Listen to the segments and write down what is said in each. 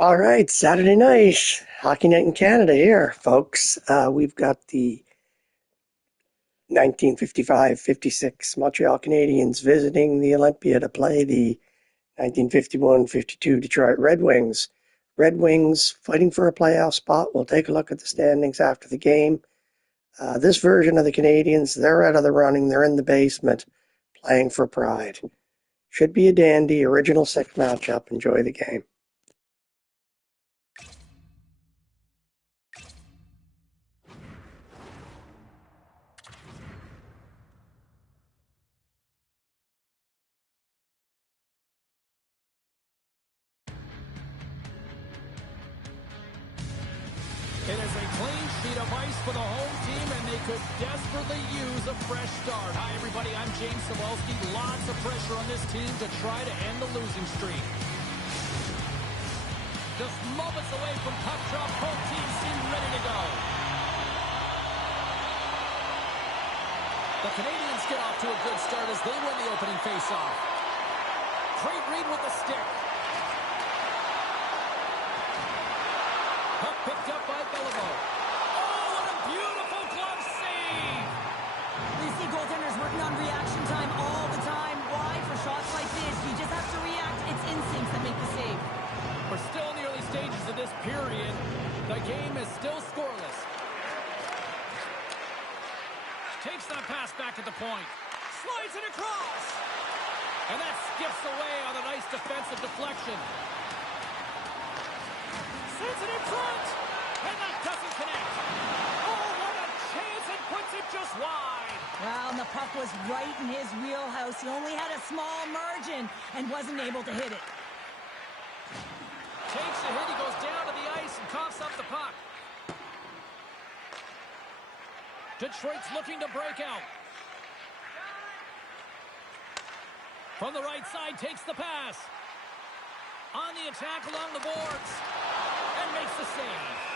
All right, Saturday night, Hockey Night in Canada here, folks. We've got the 1955-56 Montreal Canadiens visiting the Olympia to play the 1951-52 Detroit Red Wings. Red Wings fighting for a playoff spot. We'll take a look at the standings after the game. This version of the Canadiens, they're out of the running. They're in the basement playing for pride. Should be a dandy original six matchup. Enjoy the game. It is a clean sheet of ice for the home team, and they could desperately use a fresh start. Hi, everybody. I'm James Cybulski. Lots of pressure on this team to try to end the losing streak. Just moments away from puck drop. Both teams seem ready to go. The Canadiens get off to a good start as they win the opening faceoff. Great read with the stick. Puck picked up by Beliveau. Oh, what a beautiful glove save! We see goaltenders working on reaction time all the time. Why? For shots like this, you just have to react. It's instincts that make the save. We're still in the early stages of this period. The game is still scoreless. Takes that pass back at the point. Slides it across. And that skips away on a nice defensive deflection. Sends it in front. And that doesn't connect. Oh, what a chance, and puts it just wide. Well, and the puck was right in his wheelhouse. He only had a small margin and wasn't able to hit it. Takes the hit. He goes down to the ice and coughs up the puck. Detroit's looking to break out. From the right side, takes the pass. On the attack along the boards. And makes the save.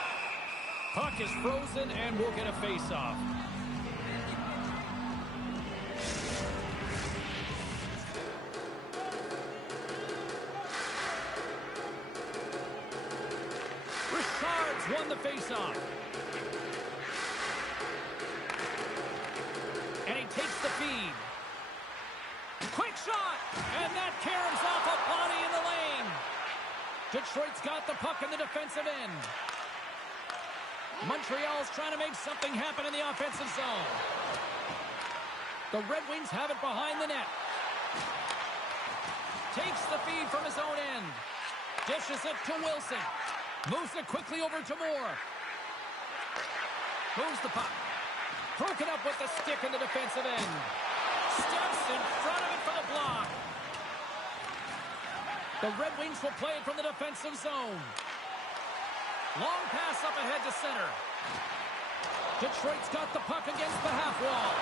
Puck is frozen, and we'll get a face-off. Richard's won the face-off. And he takes the feed. Quick shot! And that caroms off a body in the lane. Detroit's got the puck in the defensive end. Montreal's trying to make something happen in the offensive zone. The Red Wings have it behind the net. Takes the feed from his own end. Dishes it to Wilson. Moves it quickly over to Moore. Moves the puck. Broken up with the stick in the defensive end. Steps in front of it for the block. The Red Wings will play it from the defensive zone. Long pass up ahead to center. Detroit's got the puck against the half wall.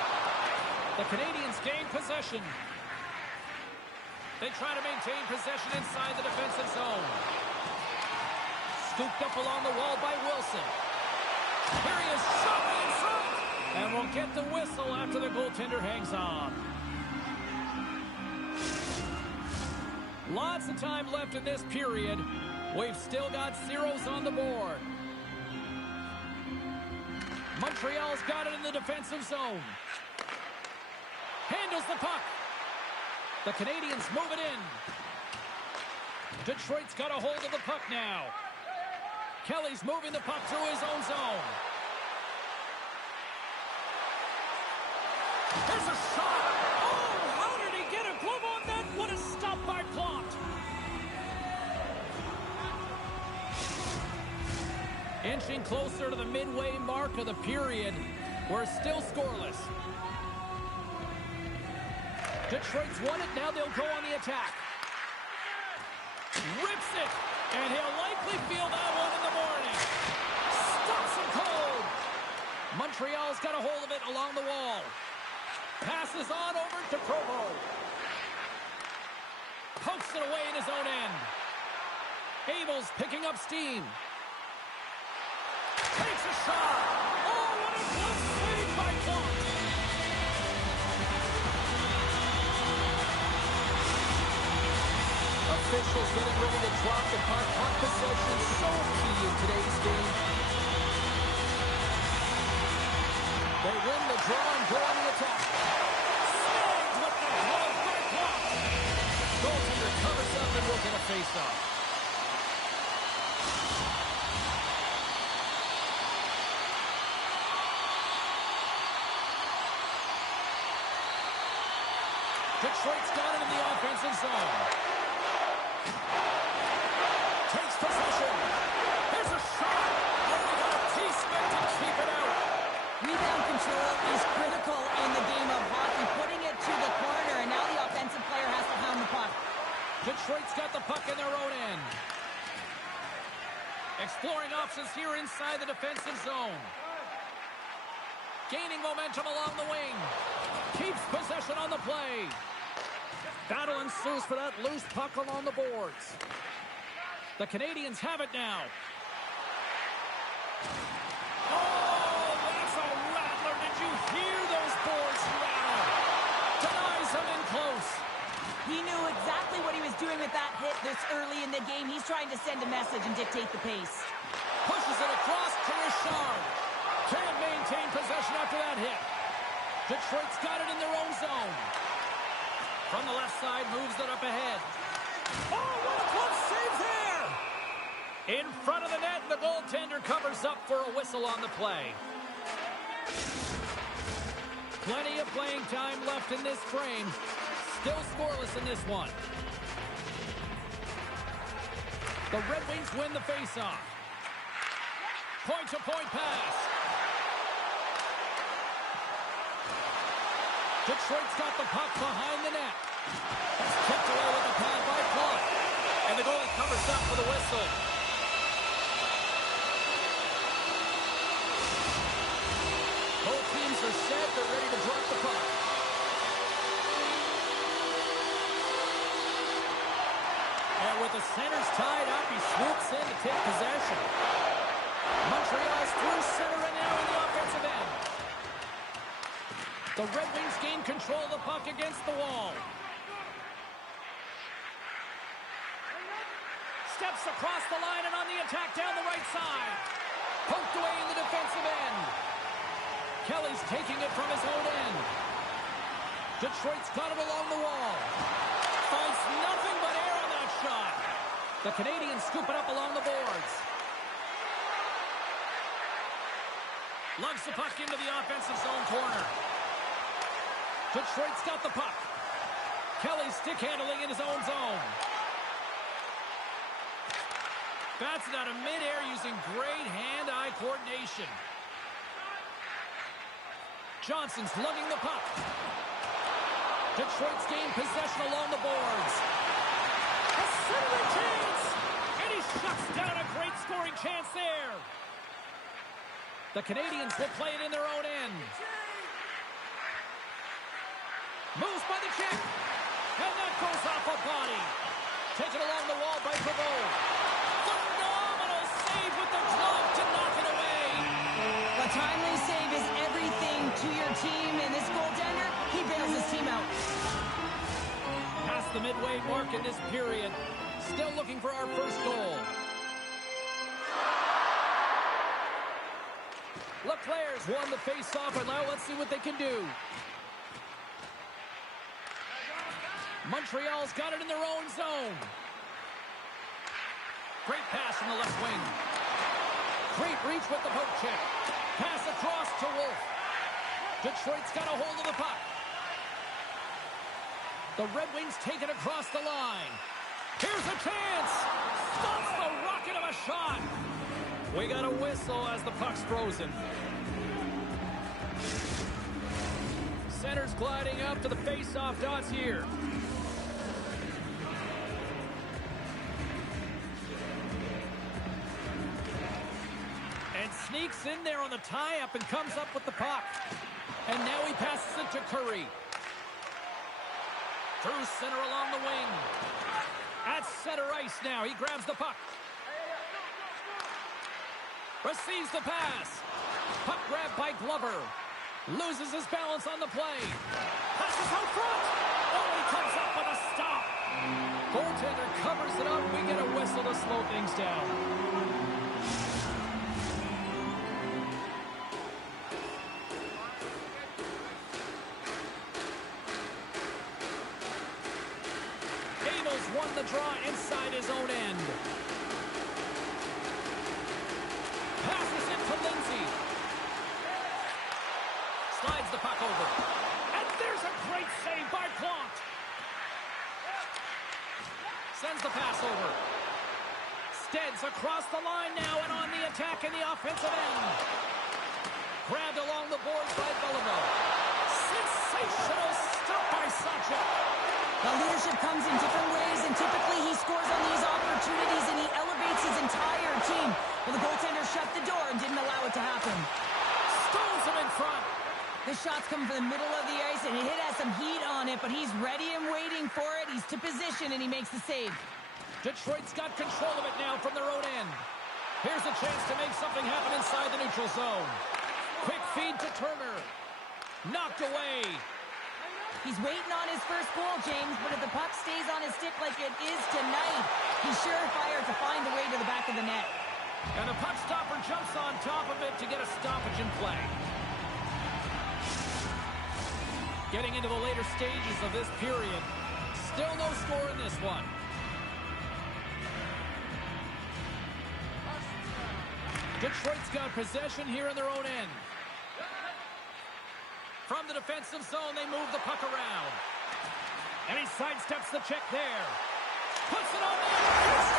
The Canadiens gain possession. They try to maintain possession inside the defensive zone. Scooped up along the wall by Wilson. Here he is, shoving in front. And we'll get the whistle after the goaltender hangs on. Lots of time left in this period. We've still got zeros on the board. Montreal's got it in the defensive zone. Handles the puck. The Canadiens move it in. Detroit's got a hold of the puck now. Kelly's moving the puck through his own zone. There's a shot. Oh, how did he get a glove on that? What a stop by Plot. Inching closer to the midway mark of the period. We're still scoreless. Detroit's won it. Now they'll go on the attack. Rips it. And he'll likely feel that one in the morning. Stops him cold. Montreal's got a hold of it along the wall. Passes on over to Provo. Pokes it away in his own end. Abel's picking up steam. Takes a shot. Oh, what a glove save by Clark. A officials getting ready to drop the puck. Puck possession so key in today's game. They win the draw and go on the attack. Snagged with the glove, but it blocked. Goaltender covers up and will get a face-off. Detroit's got it in the offensive zone. Takes possession. Here's a shot. Oh, we got a T-spin to keep it out. Rebound control is critical in the game of hockey. Putting it to the corner, and now the offensive player has to pound the puck. Detroit's got the puck in their own end. Exploring options here inside the defensive zone. Gaining momentum along the wing. Keeps possession on the play. Battle ensues for that loose puck along the boards. The Canadiens have it now. Oh, that's a rattler. Did you hear those boards rattle? Denies him in close. He knew exactly what he was doing with that hit this early in the game. He's trying to send a message and dictate the pace. Pushes it across to Richard. Can't maintain possession after that hit. Detroit's got it in their own zone. From the left side, moves it up ahead. Oh, what a close save there! In front of the net, the goaltender covers up for a whistle on the play. Plenty of playing time left in this frame. Still scoreless in this one. The Red Wings win the faceoff. Point-to-point pass. Detroit's got the puck behind the net. It's kicked away with the pad by Clark. And the goalie covers up for the whistle. Both teams are set. They're ready to drop the puck. And with the centers tied up, he swoops in to take possession. Montreal's through center and now in the offensive end. The Red Wings gain control of the puck against the wall. Steps across the line and on the attack down the right side. Poked away in the defensive end. Kelly's taking it from his own end. Detroit's got it along the wall. Finds nothing but air on that shot. The Canadiens scoop it up along the boards. Lugs the puck into the offensive zone corner. Detroit's got the puck. Kelly stick handling in his own zone. Bats it out of midair using great hand-eye coordination. Johnson's lugging the puck. Detroit's gained possession along the boards. A centering chance! And he shuts down a great scoring chance there. The Canadiens will play it in their own end. Moves by the check. And that goes off a body. Taken along the wall by Pavone. Phenomenal save with the glove to knock it away. A timely save is everything to your team, and this goaltender, he bails his team out. Past the midway mark in this period. Still looking for our first goal. LeClair's won the face-off, and now let's see what they can do. Montreal's got it in their own zone. Great pass from the left wing. Great reach with the poke check. Pass across to Wolf. Detroit's got a hold of the puck. The Red Wings take it across the line. Here's a chance. Stops the rocket of a shot. We got a whistle as the puck's frozen. Center's gliding up to the face-off dots here. And sneaks in there on the tie-up and comes up with the puck. And now he passes it to Curry. Through center along the wing. At center ice now. He grabs the puck. Receives the pass. Puck grabbed by Glover. Loses his balance on the play. Passes out front. Oh, he comes up with a stop. Goaltender covers it up. We get a whistle to slow things down. Abel's won the draw inside his own end. Passes it to Lindsay. Slides the puck over. And there's a great save by Plante. Sends the pass over. Steads across the line now and on the attack in the offensive end. Grabbed along the boards by Beliveau. Sensational stop by Sacha. The leadership comes in different ways, and typically he scores on these opportunities, and he elevates his entire team. Well, the goaltender shut the door and didn't allow it to happen. Stones him in front. The shot's coming from the middle of the ice, and it has some heat on it, but he's ready and waiting for it. He's to position, and he makes the save. Detroit's got control of it now from their own end. Here's a chance to make something happen inside the neutral zone. Quick feed to Turner. Knocked away. He's waiting on his first goal, James, but if the puck stays on his stick like it is tonight, he's surefire to find the way to the back of the net. And the puck stopper jumps on top of it to get a stoppage in play. Getting into the later stages of this period. Still no score in this one. Detroit's got possession here in their own end. From the defensive zone, they move the puck around. And he sidesteps the check there. Puts it on the ice.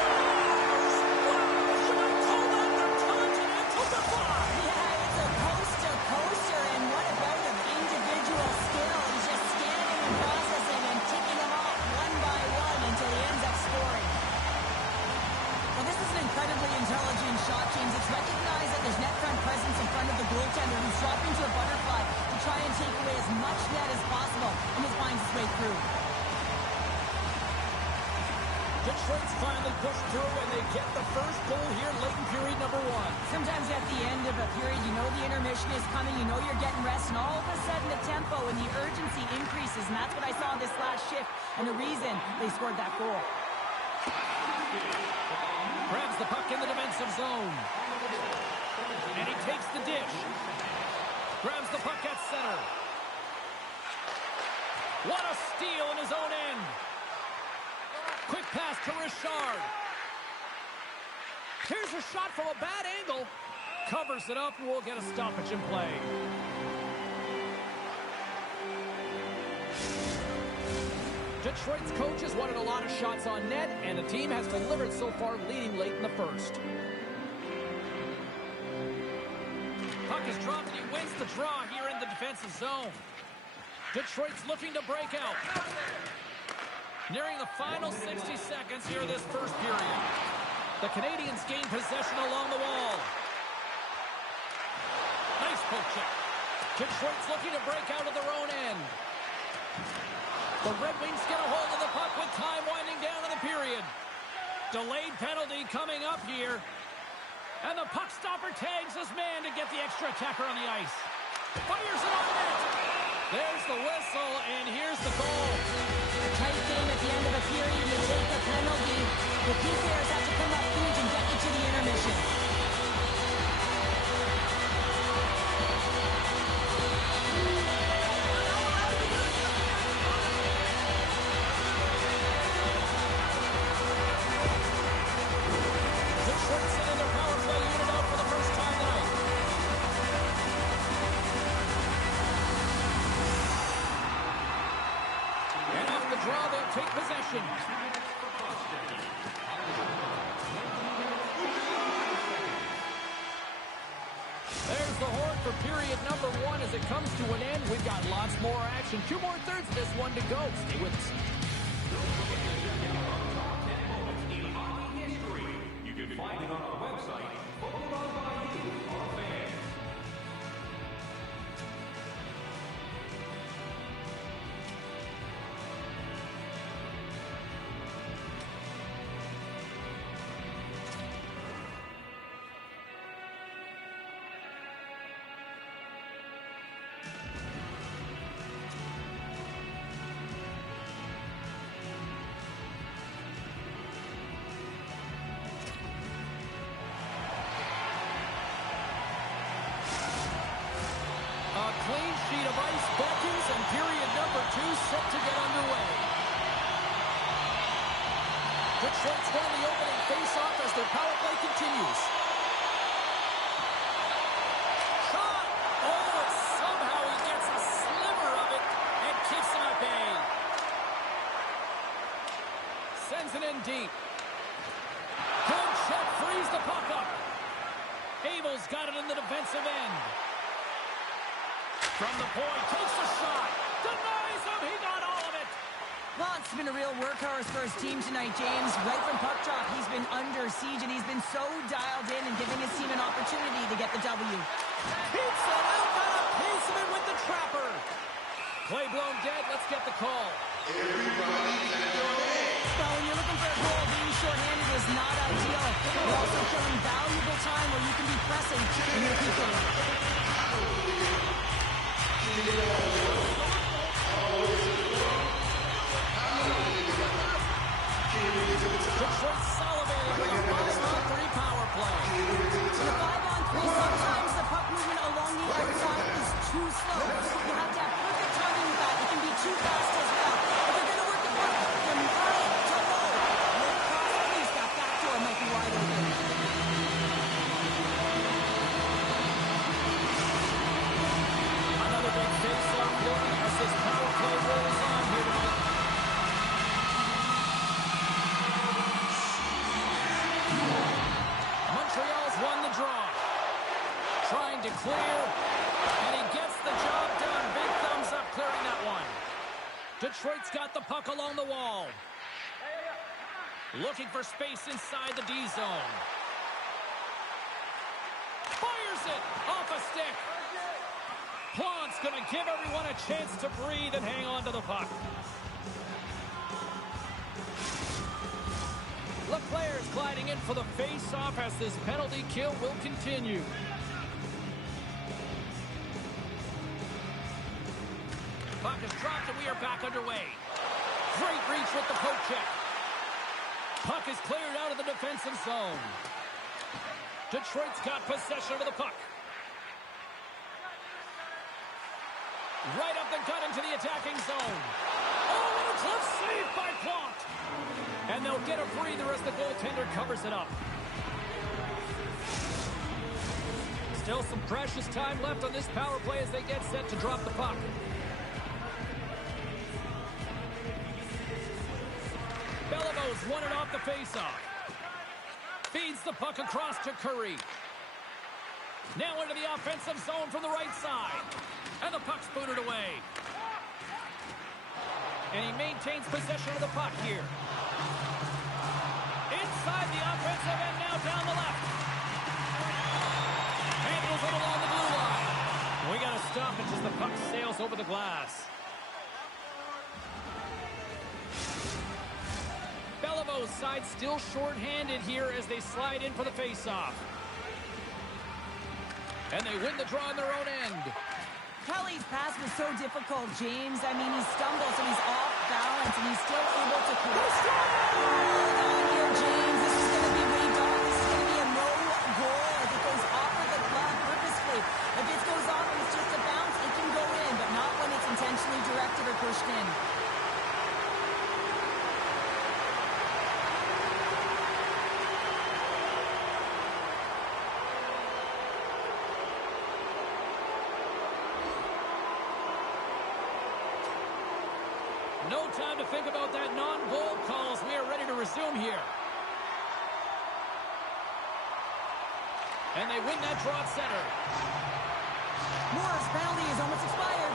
Should I call that the continental divide? Yeah, it's a coaster, and what about him? Individual skill. He's just scanning and processing and ticking them off one by one until he ends up scoring. Well, this is an incredibly intelligent shot, James. It's recognized that there's net front presence in front of the goaltender who's dropping to a butterfly to try and take away as much net as possible, and just finds his way through. Detroit's finally pushed through, and they get the first goal here late in period number one. Sometimes at the end of a period, you know the intermission is coming, you know you're getting rest, and all of a sudden the tempo and the urgency increases, and that's what I saw this last shift, and the reason they scored that goal. Grabs the puck in the defensive zone. And he takes the dish. Grabs the puck at center. What a steal in his own end. Quick pass to Richard. Here's a shot from a bad angle. Covers it up and we'll get a stoppage in play. Detroit's coaches wanted a lot of shots on net, and the team has delivered so far, leading late in the first. Puck is dropped, and he wins the draw here in the defensive zone. Detroit's looking to break out. Nearing the final 60 seconds here of this first period. The Canadiens gain possession along the wall. Nice poke check. Detroit's looking to break out of their own end. The Red Wings get a hold of the puck with time winding down in the period. Delayed penalty coming up here. And the puck stopper tags his man to get the extra attacker on the ice. Fires it on net. There's the whistle, and here's the goal. A tight game at the end of a period, you take a penalty. The key players have to come up huge and get you to the intermission. Detroit sending their power play unit out for the first time tonight. And off the draw, they'll take possession. There's the horn for period number one as it comes to an end. We've got lots more action. 2 more thirds of this one to go. Stay with us. You can find it on our website, voted on by you, our fans. Detroit's won the opening face-off as their power play continues. Shot! Oh, and somehow he gets a sliver of it and keeps him at bay. Sends it in deep. Good check, frees the puck up. Abel's got it in the defensive end. From the point, takes a shot. Denies him, he got all of it. Plant's been a real workhorse for his team tonight, James. Right from puck drop, he's been under siege, and he's been so dialed in and giving his team an opportunity to get the W. Keeps it out, got a piece of it with the trapper. Play blown dead, let's get the call. So when you're looking for a goal, being shorthanded is not ideal. You're also killing valuable time where you can be pressing and you're keeping it. Detroit salivating with a 5-on-3 power play. In a 5-on-3, sometimes the puck movement along the outside is too slow. You have to have perfect timing with that. It can be too fast as well. If you're going to work the puck from high to low, look across the crease. That back door might be wide open. Another big face-off look as this power play rolls on here tonight. Montreal's won the draw. Trying to clear, and he gets the job done. Big thumbs up clearing that one. Detroit's got the puck along the wall. Looking for space inside the D zone. Fires it off a stick. Plant's going to give everyone a chance to breathe and hang on to the puck. Leclerc's gliding in for the face-off as this penalty kill will continue. Puck is dropped and we are back underway. Great reach with the poke check. Puck is cleared out of the defensive zone. Detroit's got possession of the puck. Right up the gut into the attacking zone. Oh, what a close save by Plant. And they'll get a breather as the goaltender covers it up. Still some precious time left on this power play as they get set to drop the puck. Beliveau's won it off the faceoff. Feeds the puck across to Curry. Now into the offensive zone from the right side. And the puck's booted away. And he maintains possession of the puck here. Inside the offensive end, now down the left. Handles it along the blue line. We got to stop it as the puck sails over the glass. Beliveau's side still short-handed here as they slide in for the face-off. And they win the draw on their own end. Kelly's pass was so difficult, James. I mean, he stumbles and he's off balance, and he's still able to correct. Hold on here, James. This is going to be waved off. This is going to be a no goal if it goes off of the glove purposefully. If it goes off and it's just a bounce, it can go in, but not when it's intentionally directed or pushed in. No time to think about that non-goal call as we are ready to resume here. And they win that draw at center. Moore's penalty is almost expired.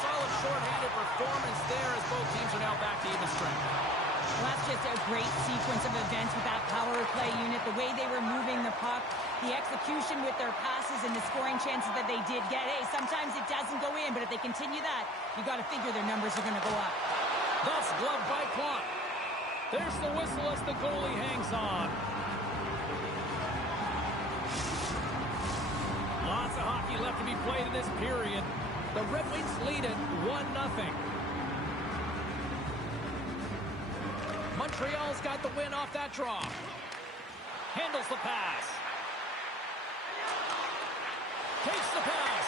Solid short-handed performance there as both teams are now back to even strength. Well, that's just a great sequence of events with that power play unit, the way they were moving the puck, the execution with their passes, and the scoring chances that they did get. Hey, sometimes it doesn't go in, but if they continue that, you got to figure their numbers are going to go up. Thus, gloved by Plant. There's the whistle as the goalie hangs on. Lots of hockey left to be played in this period. The Red Wings lead it 1-0. Montreal's got the win off that draw. Handles the pass. Takes the pass.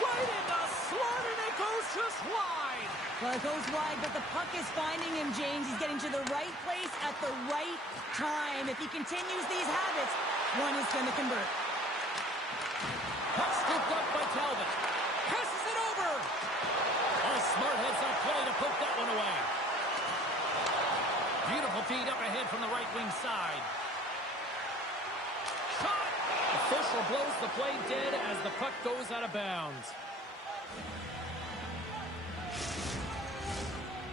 Right in the slot, and it goes just wide. Well, it goes wide, but the puck is finding him, James. He's getting to the right place at the right time. If he continues these habits, one is going to convert. Puck scooped up by Talbot. Passes it over. Oh, smart heads-up play to put that one away. Beautiful feed up ahead from the right wing side. Shot! Official blows the play dead as the puck goes out of bounds.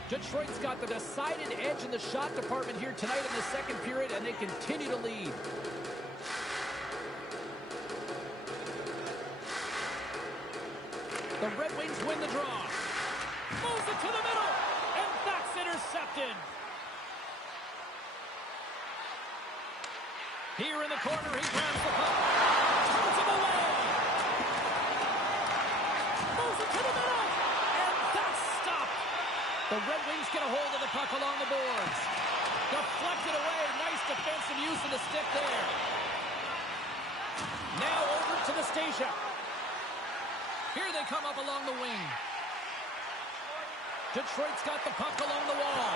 Detroit's got the decided edge in the shot department here tonight in the second period, and they continue to lead. The Red Wings win the draw. Moves it to the middle, and that's intercepted. Here in the corner, he grabs the puck. Turns him away. Moves it to the middle, and that's stopped. The Red Wings get a hold of the puck along the boards. Deflected away. Nice defensive use of the stick there. Now over to the station. Here they come up along the wing. Detroit's got the puck along the wall.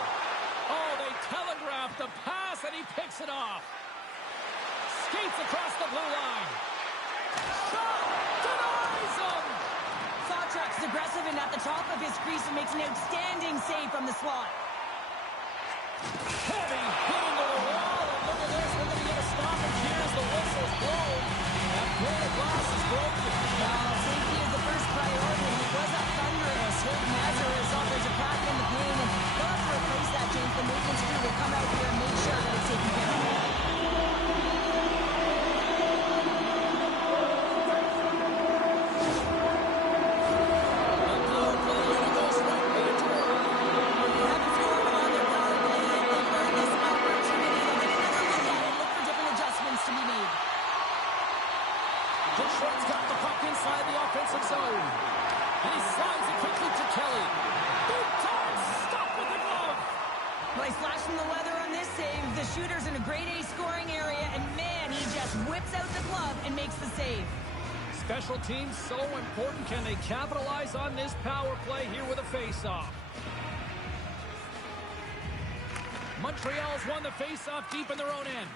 Oh, they telegraphed the pass, and he picks it off. Skates across the blue line. Shot! Denies him! Sawchuk's aggressive and at the top of his crease and makes an outstanding save from the slot. Heavy hitting to the wall. And look at this. We're going to get a stoppage here as the whistle's blown. That plate of glass is broken. Safety is the first priority, and it was a thunderous hit. Nazareth offers a crack in the paint, and they'll have to replace that, James. The maintenance crew will come out here and make sure that it's taken care of. Detroit's got the puck inside the offensive zone. And he slides it quickly to Kelly. Big time stop with the glove. Well, he's slashing the leather on this save. The shooter's in a grade A scoring area, and man, he just whips out the glove and makes the save. Special teams so important. Can they capitalize on this power play here with a face-off? Montreal's won the face-off deep in their own end.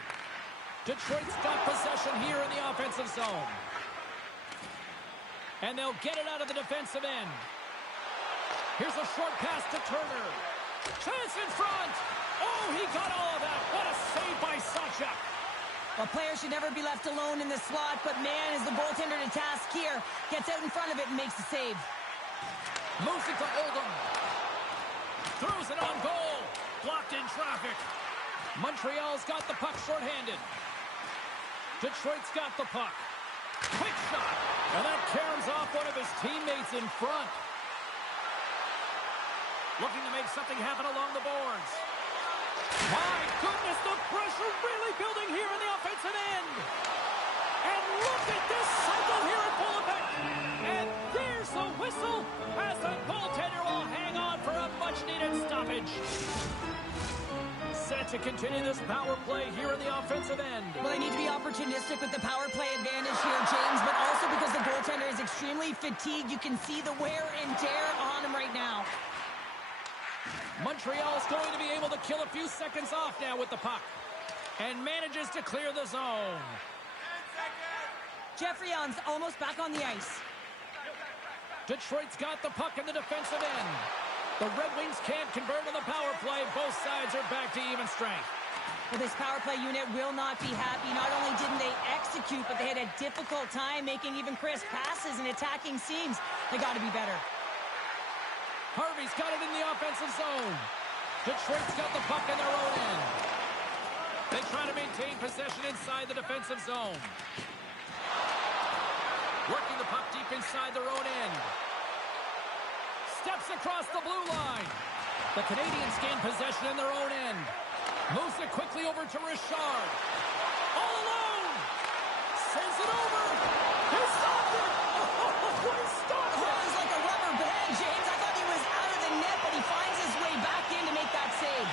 Detroit's got possession here in the offensive zone. And they'll get it out of the defensive end. Here's a short pass to Turner. Chance in front. Oh, he got all of that. What a save by Sawchuk. Well, players should never be left alone in the slot, but man, is the goaltender to task here. Gets out in front of it and makes the save. Moves it to Oldham. Throws it on goal. Blocked in traffic. Montreal's got the puck shorthanded. Detroit's got the puck. Quick shot. And that caroms off one of his teammates in front. Looking to make something happen along the boards. My goodness, the pressure really building here in the offensive end. And look at this cycle here at full effect. And there's the whistle as the goaltender will hang on for a much-needed stoppage. Set to continue this power play here in the offensive end. Well, they need to be opportunistic with the power play advantage here, James, but also because the goaltender is extremely fatigued. You can see the wear and tear on him right now. Montreal's going to be able to kill a few seconds off now with the puck. And manages to clear the zone. Jeffreyon's almost back on the ice. Detroit's got the puck in the defensive end. The Red Wings can't convert on the power play. Both sides are back to even strength. Well, this power play unit will not be happy. Not only didn't they execute, but they had a difficult time making even crisp passes and attacking seams. They got to be better. Harvey's got it in the offensive zone. Detroit's got the puck in their own end. They try to maintain possession inside the defensive zone. Working the puck deep inside their own end. Steps across the blue line. The Canadiens gain possession in their own end. Moves it quickly over to Richard. All alone. Sends it over. He stopped it. Oh, he stopped it. He's like a rubber band, James. I thought he was out of the net, but he finds his way back in to make that save.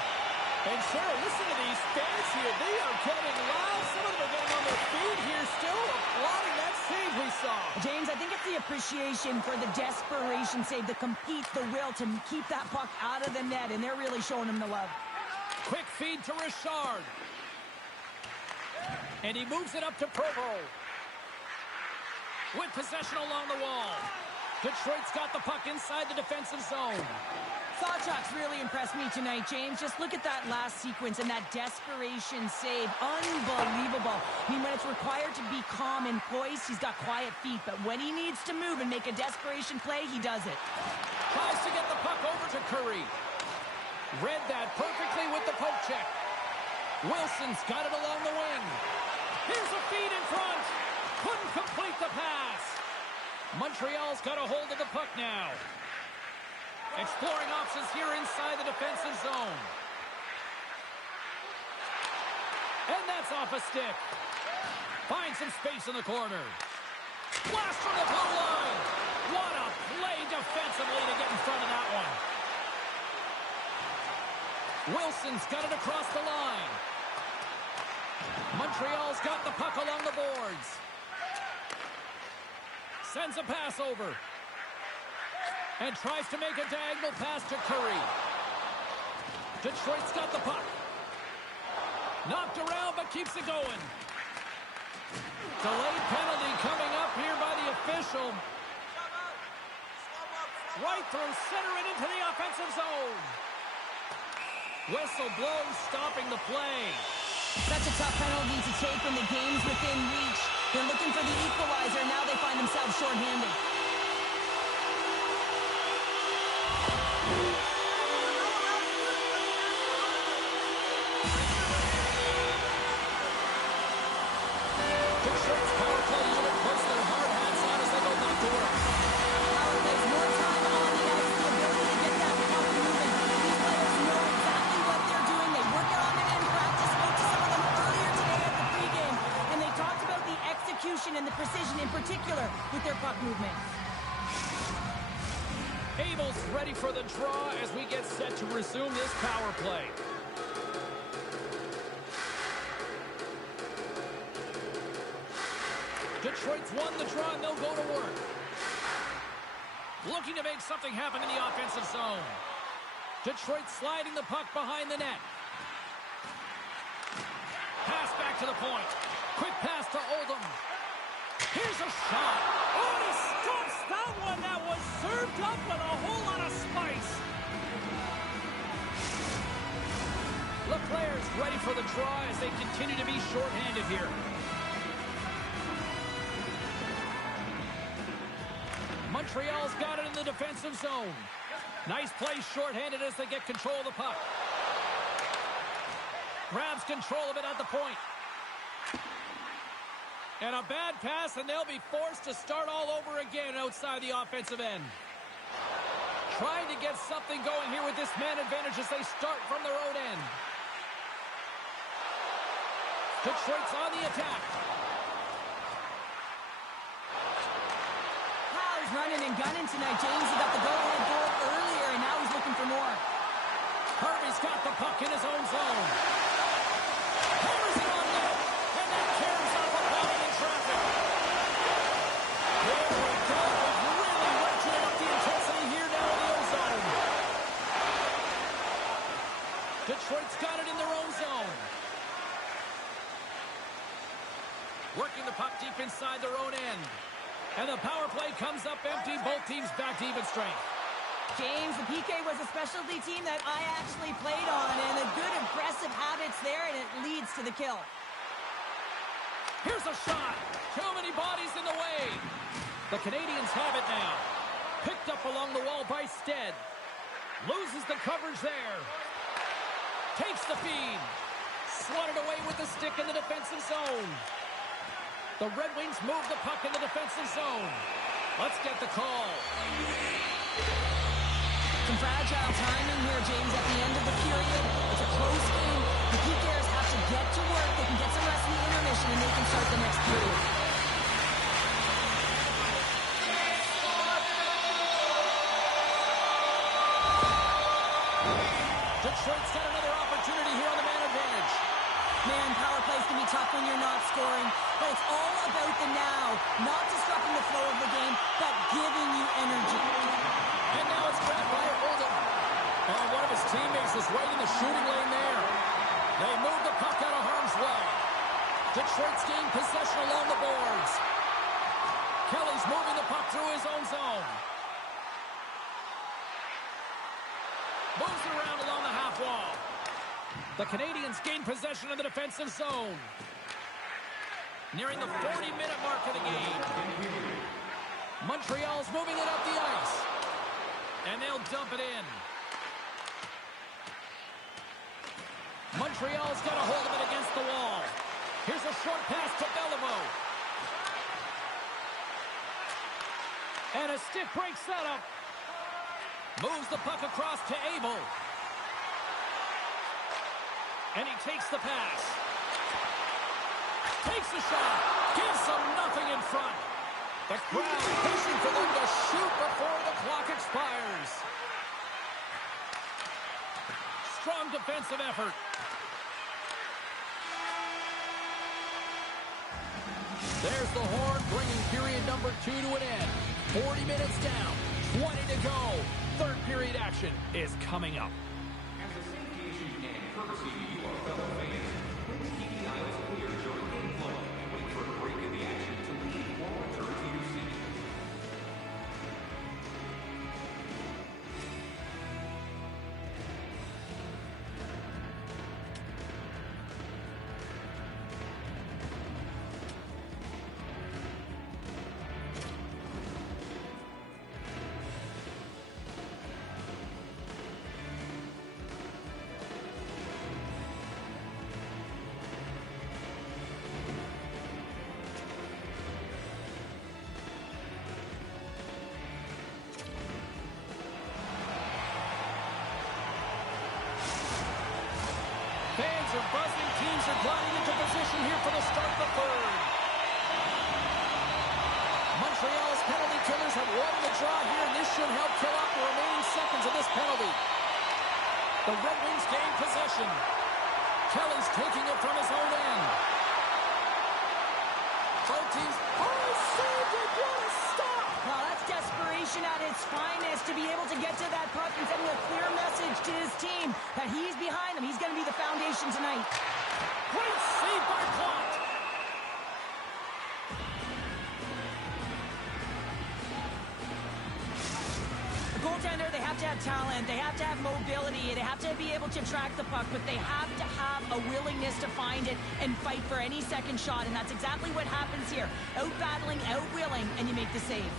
And sure, listen to these fans here. They are getting loud. Some of them are getting on their feet here still, applauding that save we saw. James, I think it's the appreciation motivation for the desperation save, the compete, the will to keep that puck out of the net, and they're really showing him the love. Quick feed to Richard. And he moves it up to Provo. With possession along the wall. Detroit's got the puck inside the defensive zone. Sawchuk's really impressed me tonight, James. Just look at that last sequence and that desperation save. Unbelievable. I mean, when it's required to be calm and poised, he's got quiet feet. But when he needs to move and make a desperation play, he does it. Tries to get the puck over to Curry. Read that perfectly with the poke check. Wilson's got it along the wing. Here's a feed in front. Couldn't complete the pass. Montreal's got a hold of the puck now. Exploring options here inside the defensive zone. And that's off a stick. Finds some space in the corner. Blast from the blue line. What a play defensively to get in front of that one. Wilson's got it across the line. Montreal's got the puck along the boards. Sends a pass over. And tries to make a diagonal pass to Curry. Detroit's got the puck. Knocked around, but keeps it going. Delayed penalty coming up here by the official. Right through center and into the offensive zone. Whistle blows, stopping the play. Such a tough penalty to take when the game's within reach. They're looking for the equalizer. Now they find themselves shorthanded. Detroit's power play unit puts their hard hats on as they go back to work. Power plays more time on the ice, the ability to get that puck moving. These players know exactly what they're doing. They work it on it in practice. Spoke to some of them earlier today at the pregame, and they talked about the execution and the precision in particular with their puck movement. Abel's ready for the draw as we get set to resume this power play. Detroit's won the draw and they'll go to work. Looking to make something happen in the offensive zone. Detroit sliding the puck behind the net. Pass back to the point. Quick pass to Oldham. Here's a shot. Oh, he stops that one. That was served up with a whole lot of spice. LeClair's ready for the draw as they continue to be shorthanded here. Montreal's got it in the defensive zone. Nice play shorthanded as they get control of the puck. Grabs control of it at the point. And a bad pass, and they'll be forced to start all over again outside the offensive end. Trying to get something going here with this man advantage as they start from their own end. Detroit's on the attack. Powell's running and gunning tonight, James. He got the go-ahead goal earlier, and now he's looking for more. Harvey's got the puck in his own zone. Hammers it on net, and that carries off a body in traffic. There we go. Really ratcheting up the intensity here now in the ozone. Detroit's got it in their own zone. Working the puck deep inside their own end. And the power play comes up empty. Both teams back to even strength. James, the PK was a specialty team that I actually played on, and a good aggressive habits there, and it leads to the kill. Here's a shot. Too many bodies in the way. The Canadiens have it now. Picked up along the wall by Stead. Loses the coverage there. Takes the feed. Swatted away with the stick in the defensive zone. The Red Wings move the puck in the defensive zone. Let's get the call. Some fragile timing here, James, at the end of the period. It's a close game. The PKers have to get to work. They can get some rest in the intermission, and they can start the next period. Detroit's got another opportunity here on the man advantage. Man, power plays can be tough when you're not scoring, but it's all about the now. Not disrupting the flow of the game, but giving you energy. And now it's grabbed by Oldham. And one of his teammates is right in the shooting lane there. They move the puck out of harm's way. Detroit's gained possession along the boards. Kelly's moving the puck through his own zone. Moves it around along the half wall. The Canadiens gain possession of the defensive zone. Nearing the 40-minute mark of the game. Montreal's moving it up the ice. And they'll dump it in. Montreal's got a hold of it against the wall. Here's a short pass to Beliveau. And a stick break setup. Moves the puck across to Abel. And he takes the pass. Takes the shot. Gives them nothing in front. The crowd pushing for them to shoot before the clock expires. Strong defensive effort. There's the horn, bringing period number 2 to an end. 40 minutes down, 20 to go. Third period action is coming up. As a safety issue and courtesy to you, our fellow fans, please keep the aisles clear during gameplay and wait for a break in the action to leave or return to your seat. Fans are buzzing. Teams are gliding into position here for the start of the third. Montreal's penalty killers have won the draw here, and this should help kill off the remaining seconds of this penalty. The Red Wings gain possession. Kelly's taking it from his own end. Both teams. Oh, saved it! What a stop! Well, that's desperation at its finest to be able to get to that puck and sending a clear message to his team that he's behind them. He's going to be the foundation tonight. Great save by Plot. The goaltender, they have to have talent, they have to have mobility, they have to be able to track the puck, but they have to have a willingness to find it and fight for any second shot, and that's exactly what happens here. Out-battling, out-willing, and you make the save.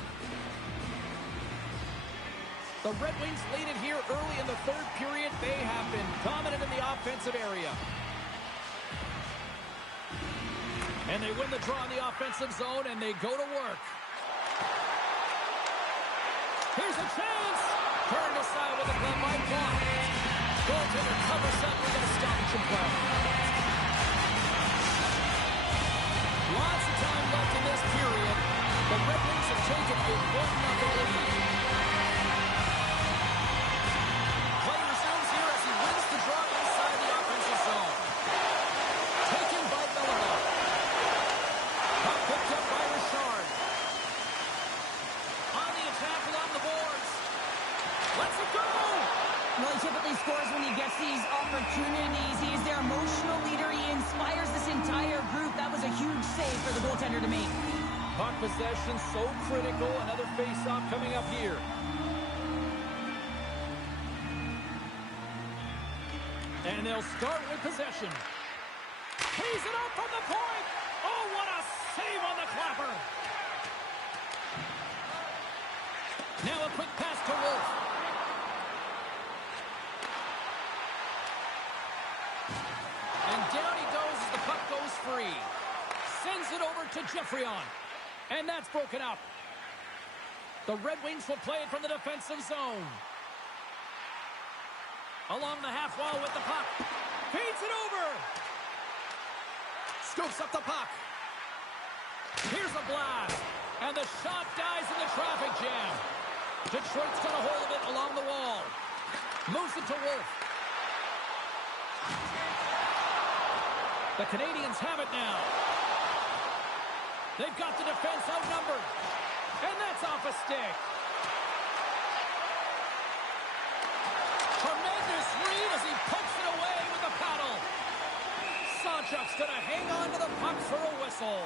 The Red Wings lead it here early in the third period. They have been dominant in the offensive area. And they win the draw in the offensive zone, and they go to work. Here's a chance. Turned aside with a glove by Plot. Goaltender covers up with a stoppage and play. Lots of time left in this period. The Red Wings have taken a 1-0 lead. Play resumes here as he wins the draw inside the offensive zone. Taken by Beliveau. Puck picked up by Richard. On the attack along the boards. Let's it go! Well, he typically scores when he gets these opportunities. He is their emotional leader. He inspires this entire group. That was a huge save for the goaltender to make. Puck possession so critical. Another face-off coming up here. And they'll start with possession. Tees it up from the point. Oh, what a save on the clapper. Now a quick pass to Wolf. And down he goes as the puck goes free. Sends it over to Geoffrion. And that's broken up. The Red Wings will play it from the defensive zone. Along the half wall with the puck. Feeds it over. Scoops up the puck. Here's a blast. And the shot dies in the traffic jam. Detroit's got a hold of it along the wall. Moves it to Wolf. The The Canadiens have it now. They've got the defense outnumbered. And that's off a stick. Tremendous read as he pokes it away with a paddle. Sawchuk's going to hang on to the puck for a whistle.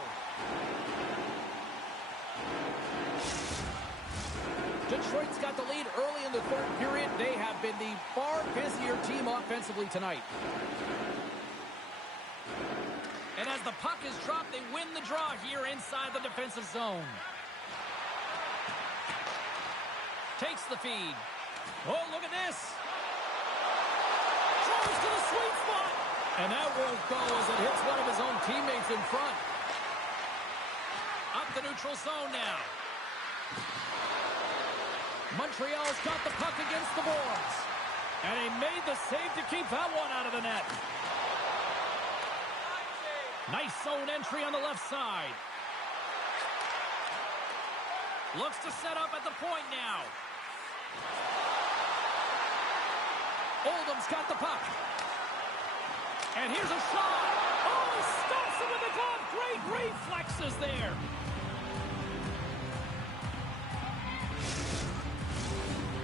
Detroit's got the lead early in the third period. They have been the far busier team offensively tonight. And as the puck is dropped, they win the draw here inside the defensive zone. Takes the feed. Oh, look at this. Throws to the sweet spot. And that won't go as it hits one of his own teammates in front. Up the neutral zone now. Montreal's got the puck against the boards. And he made the save to keep that one out of the net. Nice zone entry on the left side. Looks to set up at the point now. Oldham's got the puck. And here's a shot. Oh, he stops it with the glove. Great reflexes there.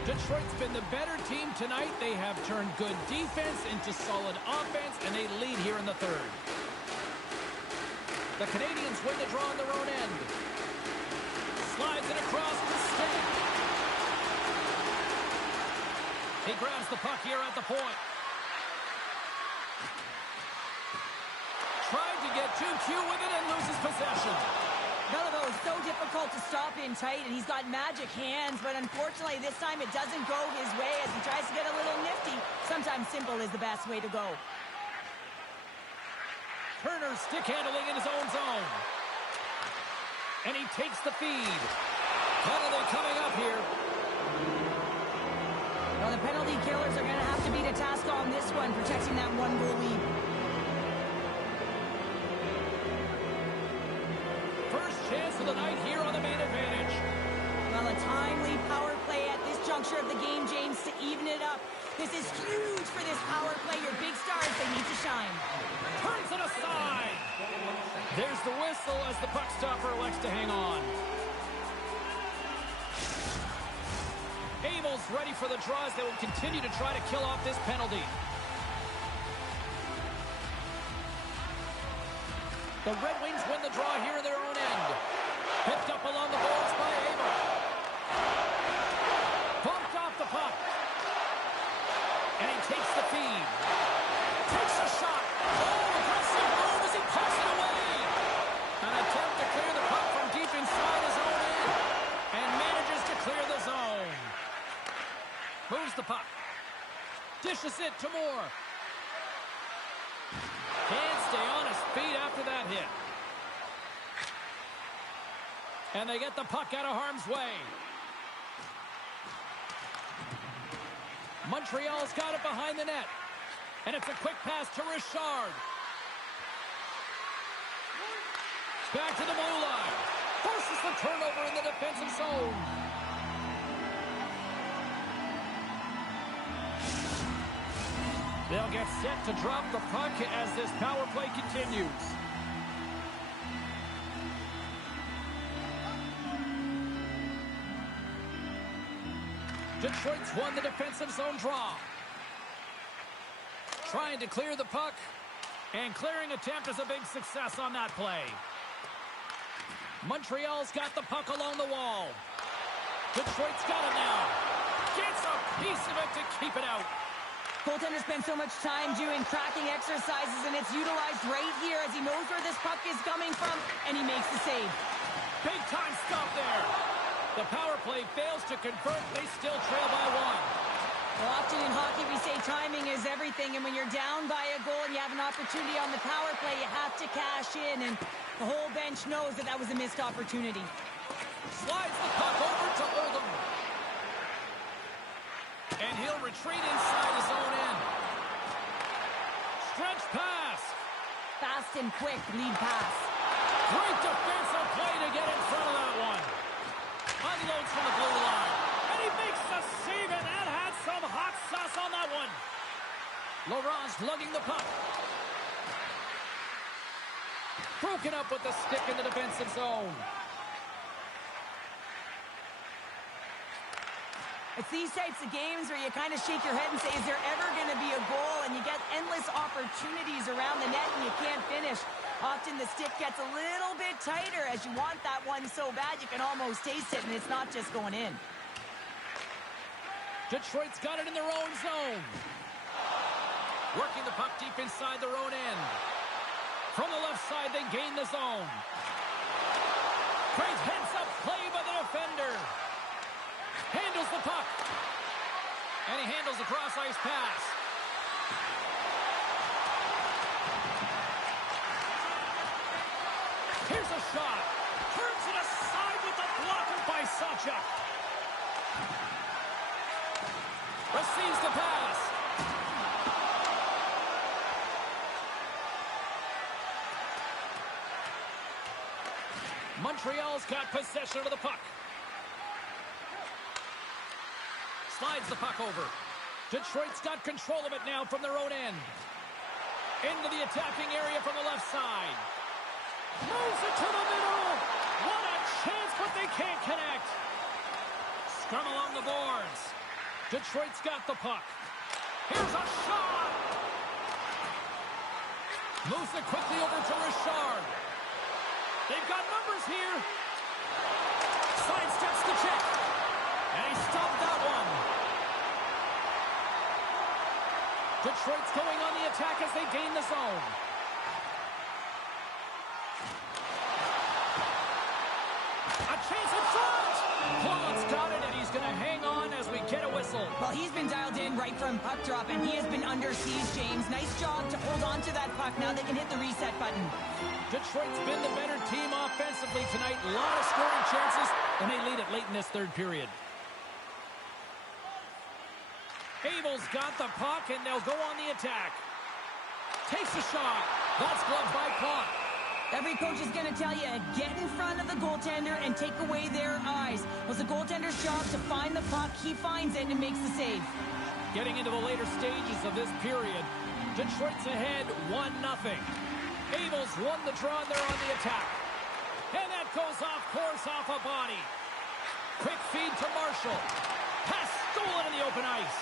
Detroit's been the better team tonight. They have turned good defense into solid offense, and they lead here in the third. The Canadiens win the draw on their own end. Slides it across to Sting. He grabs the puck here at the point. Tried to get too cute with it and loses possession. Beliveau is so difficult to stop in tight, and he's got magic hands, but unfortunately this time it doesn't go his way as he tries to get a little nifty. Sometimes simple is the best way to go. Turner stick handling in his own zone. And he takes the feed. Penalty coming up here. Well, the penalty killers are going to have to beat a task on this one, protecting that one-goal lead. First chance of the night here on the main advantage. Well, a timely power play at this juncture of the game, James, to even it up. This is huge for this power play. Your big stars, they need to shine. Turns it aside. There's the whistle as the puck stopper elects to hang on. Abel's ready for the draws. They will continue to try to kill off this penalty. The Red Wings win the draw here in their own end. Picked up along the boards by Abel. Bumped off the puck. And he takes the feed. Takes a shot. Oh, aggressive move as he pokes it away. An attempt to clear the puck from deep inside his own end. And manages to clear the zone. Moves the puck. Dishes it to Moore. Can't stay on his feet after that hit. And they get the puck out of harm's way. Montreal's got it behind the net. And it's a quick pass to Richard. Back to the blue line. Forces the turnover in the defensive zone. They'll get set to drop the puck as this power play continues. Detroit's won the defensive zone draw. Trying to clear the puck. And clearing attempt is a big success on that play. Montreal's got the puck along the wall. Detroit's got it now. Gets a piece of it to keep it out. Goaltender spends so much time doing tracking exercises, and it's utilized right here as he knows where this puck is coming from, and he makes the save. Big time stop there. The power play fails to convert. They still trail by one. Well, often in hockey we say timing is everything, and when you're down by a goal and you have an opportunity on the power play, you have to cash in, and the whole bench knows that that was a missed opportunity. Slides the puck over to Oldham. And he'll retreat inside his own end. Stretch pass. Fast and quick lead pass. Great defensive play to get in front of that one. Unloads from the blue line. And he makes the save, and that had some hot sauce on that one. Laurent's lugging the puck. Broken up with the stick in the defensive zone. It's these types of games where you kind of shake your head and say, is there ever going to be a goal? And you get endless opportunities around the net and you can't finish. Often the stick gets a little bit tighter as you want that one so bad you can almost taste it, and it's not just going in. Detroit's got it in their own zone. Working the puck deep inside their own end. From the left side, they gain the zone. Great heads-up play by the defender. Handles the puck. And he handles the cross-ice pass. Here's a shot. Turns it aside with the blocker by Sawchuk. Receives the pass. Montreal's got possession of the puck. Slides the puck over. Detroit's got control of it now from their own end. Into the attacking area from the left side. Moves it to the middle. What a chance, but they can't connect. Scrum along the boards. Detroit's got the puck. Here's a shot. Moves it quickly over to Richard. They've got numbers here. Sidesteps the check. And he stopped that one. Detroit's going on the attack as they gain the zone. A chance in front. Claude's got it, and he's going to hang on as we get a whistle. Well, he's been dialed in right from puck drop, and he has been under siege, James. Nice job to hold on to that puck. Now they can hit the reset button. Detroit's been the better team offensively tonight. A lot of scoring chances, and they lead it late in this third period. Abel's got the puck, and they'll go on the attack. Takes a shot. That's gloved by Clark. Every coach is going to tell you, get in front of the goaltender and take away their eyes. It was the goaltender's job to find the puck. He finds it and makes the save. Getting into the later stages of this period, Detroit's ahead 1-0. Abel's won the draw, and they're on the attack. And that goes off course off a body. Quick feed to Marshall. Pass stolen in the open ice.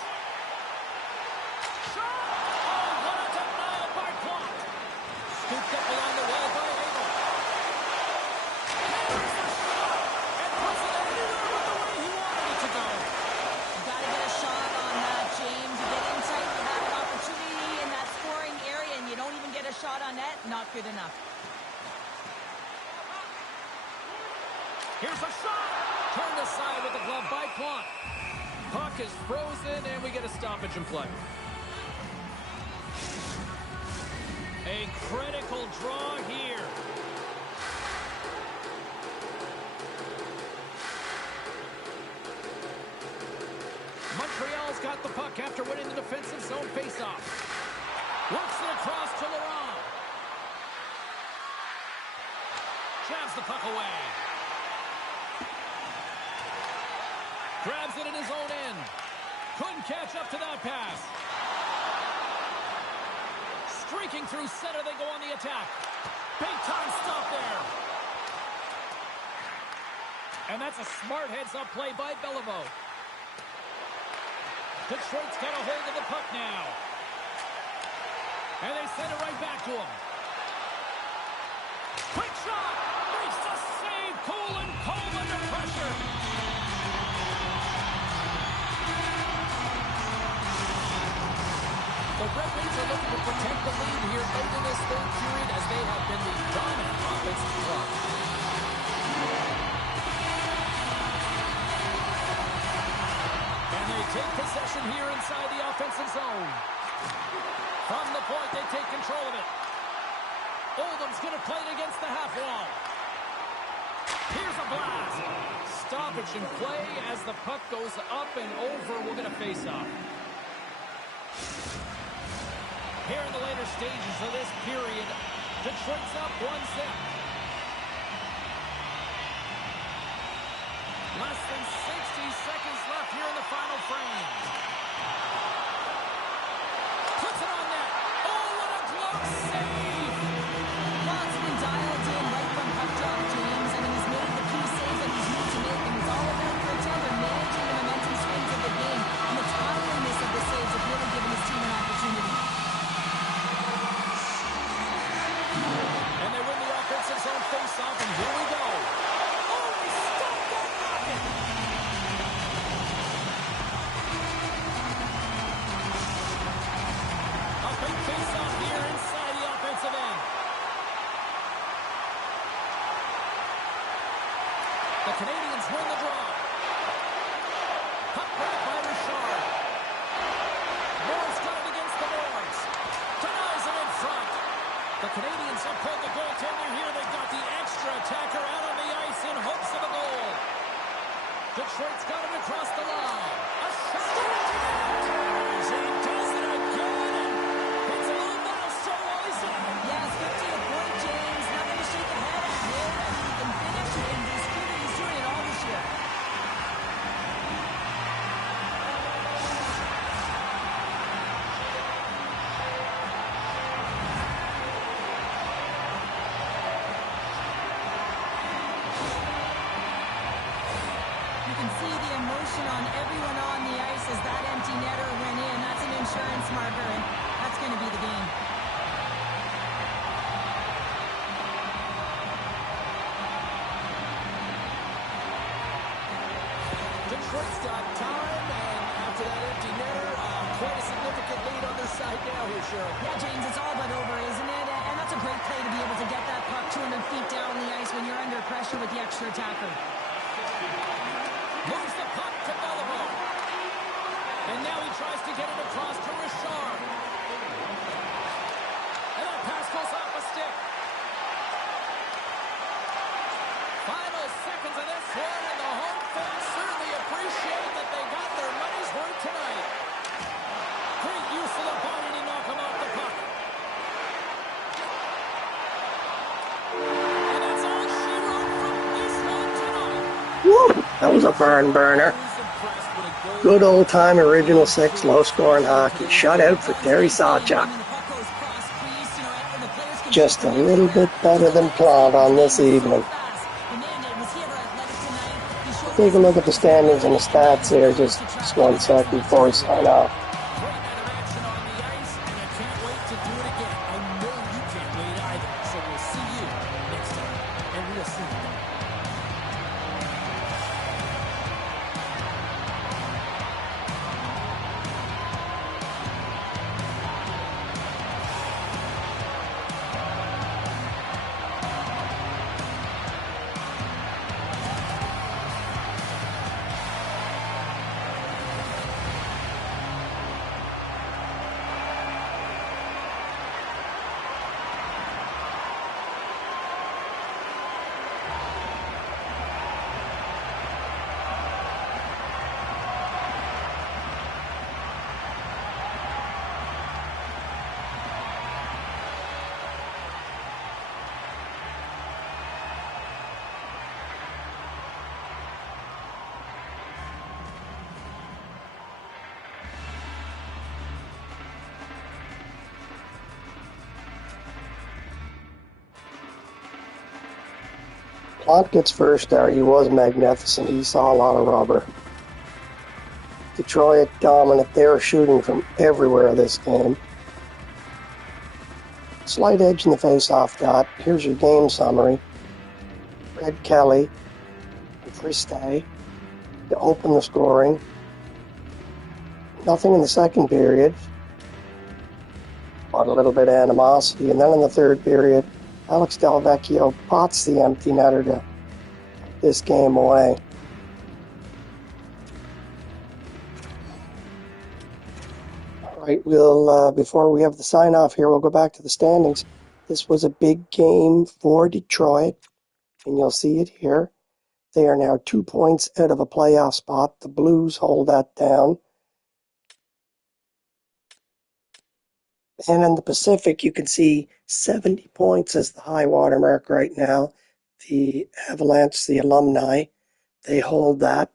Shot! Oh, what a denial by Clark. Scooped up along the wall by Abel. There's the shot! And puts it anywhere but the way he wanted it to go. You got to get a shot on that, James. You get in tight, you have an opportunity in that scoring area, and you don't even get a shot on net. Not good enough. Here's a shot! Turned aside with the glove by Plonk. Puck is frozen, and we get a stoppage in play. A critical draw here. Montreal's got the puck after winning the defensive zone faceoff. Works it across to Laurent. Jabs the puck away. Grabs it in his own end. Couldn't catch up to that pass. Streaking through center, they go on the attack. Big time stop there. And that's a smart heads-up play by Beliveau. Detroit's got a hold of the puck now. And they send it right back to him. Quick shot! Makes the save! Cool and cold under pressure. The Red Wings are looking to protect the lead here late in this third period as they have been the dominant offensive club. And they take possession here inside the offensive zone. From the point, they take control of it. Oldham's going to play it against the half wall. Here's a blast. Stoppage in play as the puck goes up and over. We'll get a face-off. Here in the later stages of this period, Detroit's up 1-0. Less than 60 seconds left here in the final frame. Puts it on net. Oh, what a glove save! Well, it's been dialed Canadiens win the draw. Puck grabbed by Richard. Moore's got it against the boards. Denies it in front. The Canadiens have pulled the goaltender here. They've got the extra attacker out on the ice in hopes of a goal. Detroit's got it across the line. A shot to it. He does it again. It's a little milestone while he's at it. Yes, 50th point, James. Nothing to shake your head at here. I mean, he can finish, he can distribute. He's doing it all this year. You can see the emotion on everyone on the ice as that empty netter went in. That's an insurance marker, and that's going to be the game. Detroit's got time, and after that empty netter, quite a significant lead on their side now here, Cheryl. Yeah, James, it's all but over, isn't it? And that's a great play to be able to get that puck 200 feet down the ice when you're under pressure with the extra attacker. Moves the puck to Beliveau. And now he tries to get it across to Richard. And that pass goes off a stick. Final seconds of this one, and the home fans certainly appreciate that they got their money's worth tonight. Great use of the body to knock him off the puck. And that's all she wrote from this one tonight. Woo! That was a barn burner. Good old-time Original Six low-scoring hockey. Shutout for Terry Sawchuk. Just a little bit better than planned on this evening. Take a look at the standings and the stats here just 1 second before we sign off. Great interaction on the ice, and I can't wait to do it again. I know you can't wait either. So we'll see you next time. And we'll see you. Plant gets first there. He was magnificent. He saw a lot of rubber. Detroit dominant. They were shooting from everywhere this game. Slight edge in the face-off dot. Here's your game summary. Red Kelly and Christe to open the scoring. Nothing in the second period. But a little bit of animosity. And then in the third period, Alex Delvecchio pots the empty netter to put this game away. All right, we'll before we have the sign off here, we'll go back to the standings. This was a big game for Detroit, and you'll see it here. They are now 2 points out of a playoff spot. The Blues hold that down. And in the Pacific, you can see 70 points as the high water mark right now. The Avalanche, the alumni, they hold that.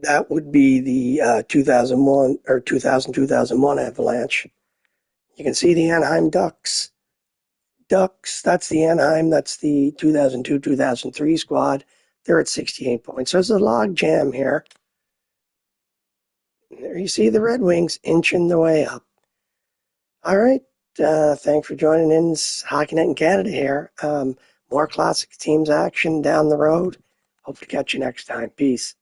That would be the 2001 or 2001 Avalanche. You can see the Anaheim Ducks. That's the Anaheim. That's the 2002-2003 squad. They're at 68 points. So there's a log jam here. There you see the Red Wings inching the way up. All right. Thanks for joining in. Hockey Night in Canada here. More classic teams action down the road. Hope to catch you next time. Peace.